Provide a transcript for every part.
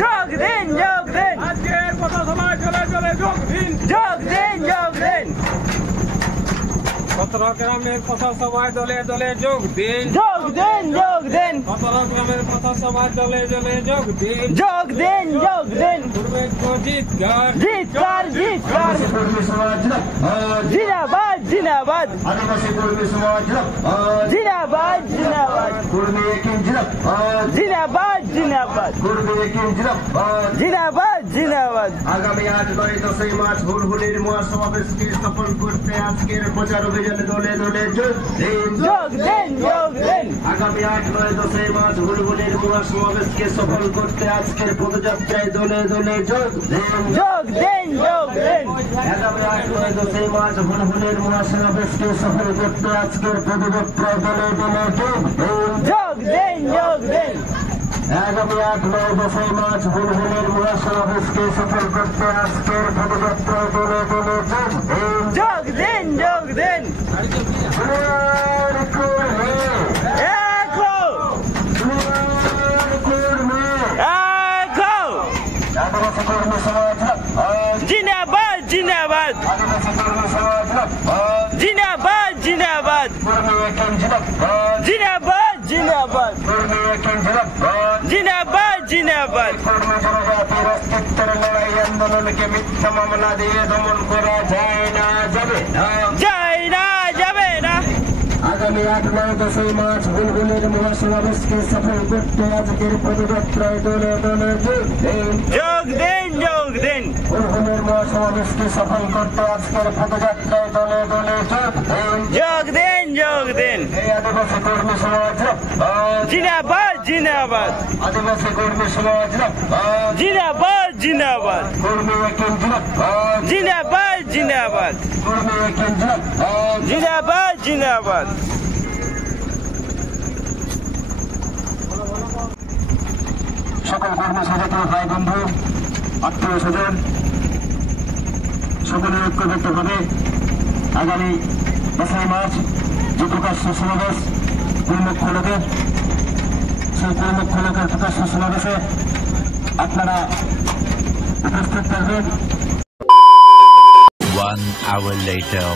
যোগ দিন যোগ দিন আজকের পথসভায় চলে চলে যোগ দিন যোগ দিন যোগ দিন 17 গ্রামের পথসভায় দলে দলে যোগ দিন যোগ দিন যোগ দিন 17 গ্রামের পথসভায় দলে দলে যোগ দিন যোগ দিন যোগ দিন পূর্বে জিতকার জিতকার জিতকার জিন্দাবাদ জিন্দাবাদ আদিবাসী কর্মী সমাজ জিন্দাবাদ জিন্দাবাদ কর্মী একিন জিন্দাবাদ জিন্দাবাদ কর্মী একিন জিন্দাবাদ জিন্দাবাদ আগামী 8-9-10 মার্চ হুলহুলির মহাসমাবেশকে সফল করতে আজকের প্রচার অভিযানে দলে দলে যোগ দিন যোগ দিন যোগ দিন আগামী 8-9-10 মার্চ হুলহুলির মহাসমাবেশকে সফল করতে আজকের পদযাত্রায় দলে দলে যোগ দিন যোগ দিন যোগ দিন আগামী 8-9-10 মার্চ হুলহুলির মহাসমাবেশকে সফল করতে আজকের পদযাত্রায় দলে দলে যোগ দিন যোগ দিন যোগ দিন আগামী 8-9-10 মার্চ হুলহুলির মহাসমাবেশকে সফল করতে আজকের পদযাত্রায় দলে দলে যোগ দিন যোগ দিন এখো এখো আদিবাসী কর্মী সমাজ জিন্দাবাদ জিন্দাবাদ আদিবাসী কর্মী সমাজ জিন্দাবাদ জিন্দাবাদ কর্মী একিন জিন্দাবাদ জিন্দাবাদ কর্মী একিন জিন্দাবাদ জিন্দাবাদ কর্মী জনজাতির অস্তিত্বের লড়াই আন্দোলনকে মিথ্যা মামলা দিয়ে দমন করা যায় না যাবে না যাই না যাবে না আগামী 8-9-10 মার্চ হুলহুলির মহাসমাবেশকে সফল করতে আজকের পদযাত্রায় দলে দলে যোগ দিন যোগ দিন হুলহুলির মহাসমাবেশকে সফল করতে আজকের পদযাত্রায় দলে দলে যোগ দিন যোগ দিন এই আদিবাসী কর্মী সমাজ জিন্দাবাদ জিন্দাবাদ আদিবাসী কর্মী সমাজ জিন্দাবাদ জিন্দাবাদ কর্মী একিন জিন্দাবাদ জিন্দাবাদ কর্মী একিন জিন্দাবাদ জিন্দাবাদ সকল কর্মী সাজাতীয় ভাই বন্ধু আত্মীয় স্বজন সকলের ঐক্যবদ্ধভাবে আগামী 10 মার্চ যে প্রকাশ্য সমাবেশ উন্মুক্ত লোকের সেই উন্মুক্ত লোকের প্রকাশ্য সমাবেশে আপনারা উপস্থিত থাকবেন। 1 hour later.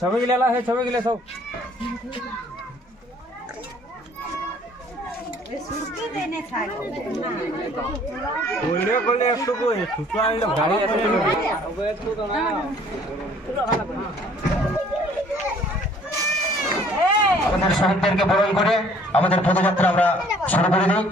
ছবি গিলা হে ছবি গিলা সব বললে বললে একটু কই সুচাইলে গাড়ি আছে আমাদের শহীদদেরকে বরণ করে আমাদের পদযাত্রা আমরা শুরু করে দিই।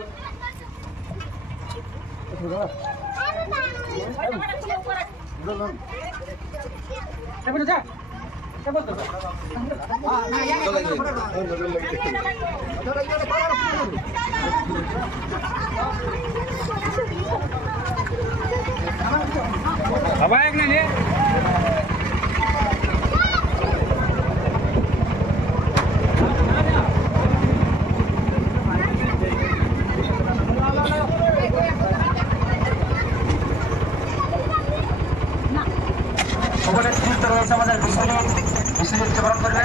সবাই এক না উপস্থিত রয়েছে আমাদের বিশ্বজিৎকে বরণ করবে।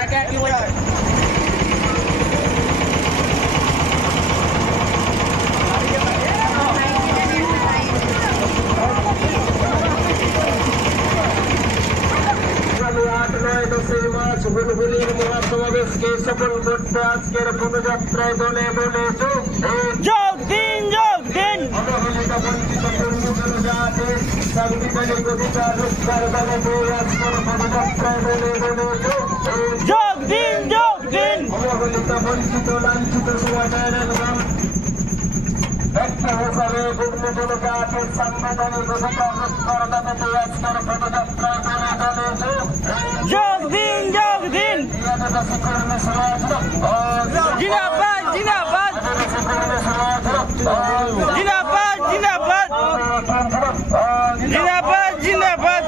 হুলহুলির মহাসমাবেশকে সফল করতে আজকের পদযাত্রায় দলে দলে যোগ দিন যোগ দিন অবহেলিত বঞ্চিত কর্মী জনজাতি সাংবিধানিক অধিকার রক্ষার দাবিতে আজকের পদযাত্রায় দলে দলে যোগ দিন যোগ দিন অবহেলিত বঞ্চিত লাঞ্ছিত সমাজের একদম ব্যক্তি হিসাবে কর্মী জনজাতির সাংবিধানিক অধিকার রক্ষার দাবিতে আজকের পদযাত্রায় দলে দলে যোগ দিন যোগ দিন আদিবাসী কর্মী সমাজ জিন্দাবাদ জিন্দাবাদ জিন্দাবাদ জিন্দাবাদ জিন্দাবাদ জিন্দাবাদ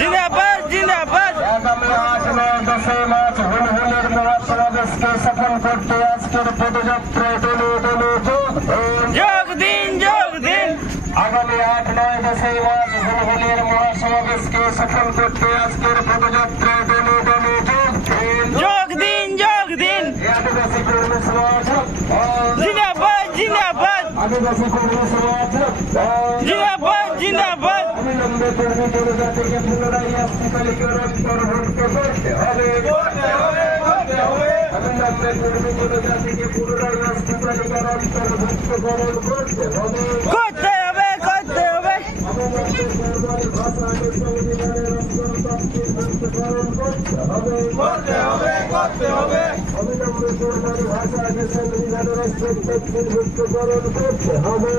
জিন্দাবাদ জিন্দাবাদ আগামী 8-9-10 মার্চ হুলহুলির মহাসমাবেশকে সফল করতে আজকের পদযাত্রায় দলে দলে যোগ দিন যোগ দিন আগামী 8-9-10 মার্চ হুলহুলির মহাসমাবেশকে সফল করতে আজকের পদযাত্রায় দলে দলে আদিবাসী কর্মী সমাজ জিন্দাবাদ জিন্দাবাদ অবিলম্বে কর্মী জনজাতিকে পুনরায় এসটি তালিকার অন্তর্ভুক্ত করতে হবে অবিলম্বে কর্মী জনজাতিকে পুনরায় এসটি তালিকার অন্তর্ভুক্তকরণ করতে হবে করতে হবে অবিলম্বে সরকারি ভাষাকে সংবিধানের অন্তর্ভুক্তকরণ করতে হবে অবিলম্বে সরকারি ভাষাকে সংবিধানের অন্তর্ভুক্তকরণ করতে হবে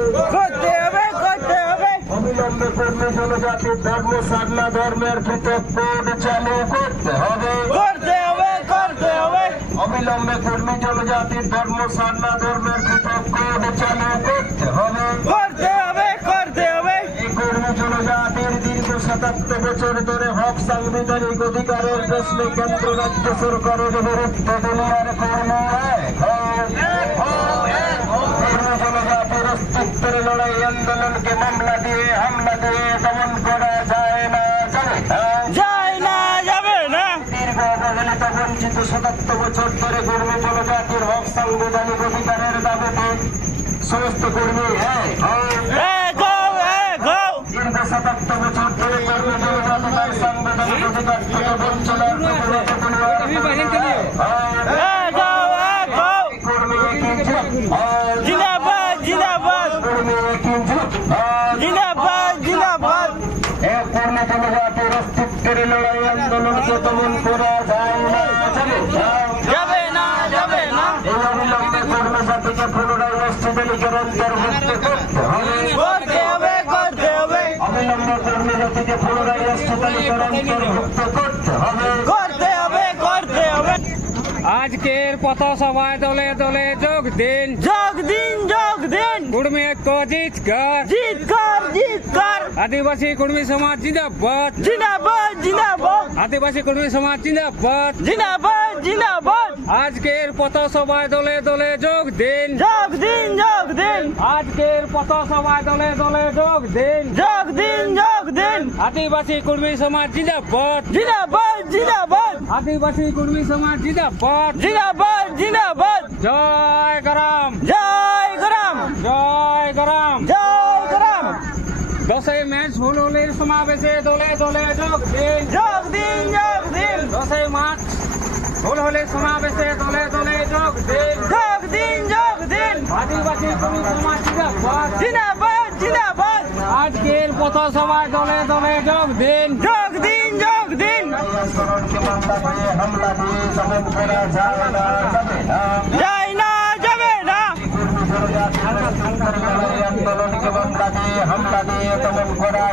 অবিলম্বে কর্মী জনজাতির ধর্ম সাধনা ধর্মের পৃথক কোড চালু করতে হবে অবিলম্বে কর্মী জনজাতির ধর্ম সাধনা ধর্মের পৃথক কোড চালু করতে হবে এই কর্মী জনজাতির দীর্ঘ ৭৭ বছর ধরে হক সাংবিধানিক অধিকারের প্রশ্নে কেন্দ্র রাজ্য সরকারের বিরুদ্ধে দুনিয়ার কর্মী জনজাতির অস্তিত্বের লড়াই আন্দোলনকে মামলা দিয়ে হামলা দিয়ে দমন করা যায় না যাবে না দীর্ঘ অবহেলিত বঞ্চিত ৭৭ বছর ধরে কর্মী জনজাতির হক সাংবিধানিক অধিকারের দাবিতে সমস্ত কর্মী দীর্ঘ ৭৭ বছর ধরে কর্মী জনজাতির সাংবিধানিক অধিকার থেকে বঞ্চনার জনজাতির অস্তিত্বের লড়াই আন্দোলনকে দমন করা যায় না যাবে না এই অবিলম্বে কর্মজাতিকে পুনরায় এসটি তালিকার অন্তর্ভুক্ত করতে হবে অবিলম্বে কর্মজাতিকে পুনরায় এসটি তালিকার অন্তর্ভুক্ত করতে হবে আজকের পথসভায় দলে দলে যোগ দিন কুর্মী ঐক্য জিত কর আদিবাসী কর্মী সমাজ জিন্দাবাদ আদিবাসী কর্মী সমাজ জিন্দাবাদ আজকের পথসভায় দলে দলে যোগ দিন আজকের পথসভায় দলে দলে যোগ দিন আদিবাসী কর্মী সমাজ জিন্দাবাদ আদিবাসী কর্মী সমাজ জিন্দাবাদ জয় গরম 10ই মার্চ হুলহুলির সমাবেশে দলে দলে যোগ দিন 10ই মার্চ হুলহুলির সমাবেশে দলে দলে যোগ দিন আদিবাসী কর্মী সমাজ জিন্দাবাদ আজকের পথসভায় দলে দলে যোগ দিন আন্দোলনকে মামলা দিয়ে হামলা দিয়ে দমন করা যায় না আন্দোলনকে মামলা দিয়ে হামলা দিয়ে দমন করা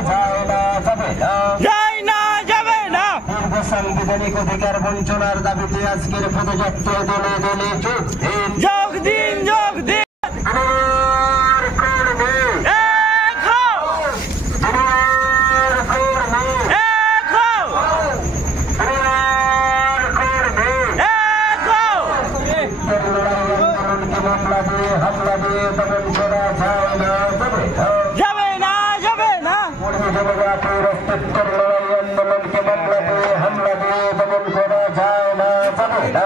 যাবে না দীর্ঘ সাংবিধানিক অধিকার বঞ্চনার দাবিতে আজকের পদযাত্রায় দলে দলে যোগ দিন হামলা দিয়ে দমন করা যাবে না কর্মী জনজাতির অস্তিত্বের লড়াই আন্দোলনকে মামলা দিয়ে হামলা দিয়ে দমন করা যাবে না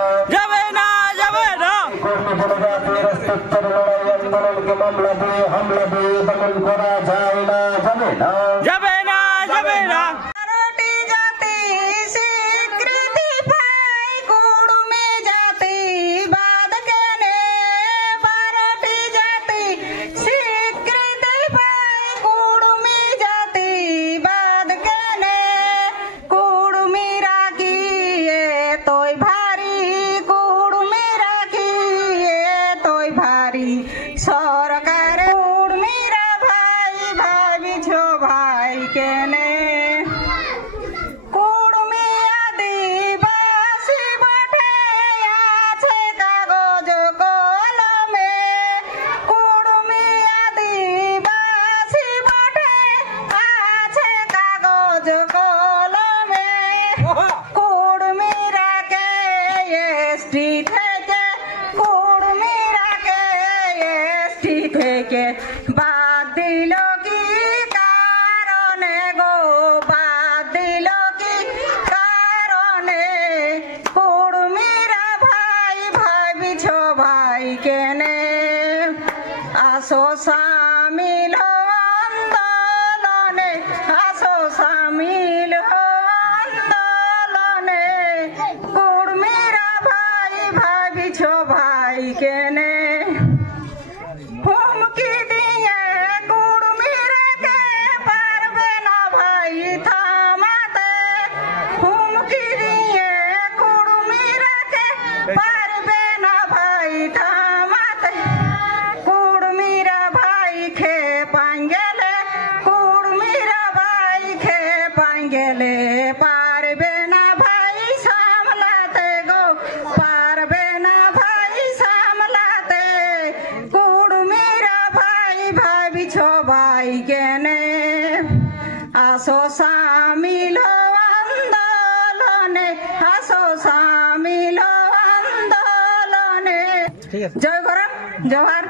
কর্মী জনজাতির অস্তিত্বের লড়াই আন্দোলনকে মামলা দিয়ে হামলা দিয়ে দমন করা যাবে না সরকার কুর্মীরা ভাই ভাবিছ ভাই কেনে কুর্মী আদিবাসী বটে আছে কাগজ কলমে কুর্মী আদিবাসী বটে আছে কাগজ কলমে কুর্মীরাকে এসটি থেকে থেকে বাদ দিল কি কারণে গো বাদ দিল কি কারণে কুর্মীরা ভাই ভাবিছ ভাই কেনে আসো কুড়মিরা ভাই ভাবিছ ভাই কেনে হুমকি দিয়ে কুড়মিরাকে পারবে না ভাই থামাতে হুমকি দিয়ে কুড়মিরাকে পারবে না ভাই থামাতে কুড়মিরা ভাই খে পাঙ্গেলে কুড়মিরা ভাই খে পাঙ্গেলে পারবে না ভাই সামলাতে গো পারবে না ভাই সামলাতে কুড়মিরা ভাই ভাবিছ ভাই কেনে আসো সামিল আন্দোলনে আসো সামিল আন্দোলনে জয় গরম জওহার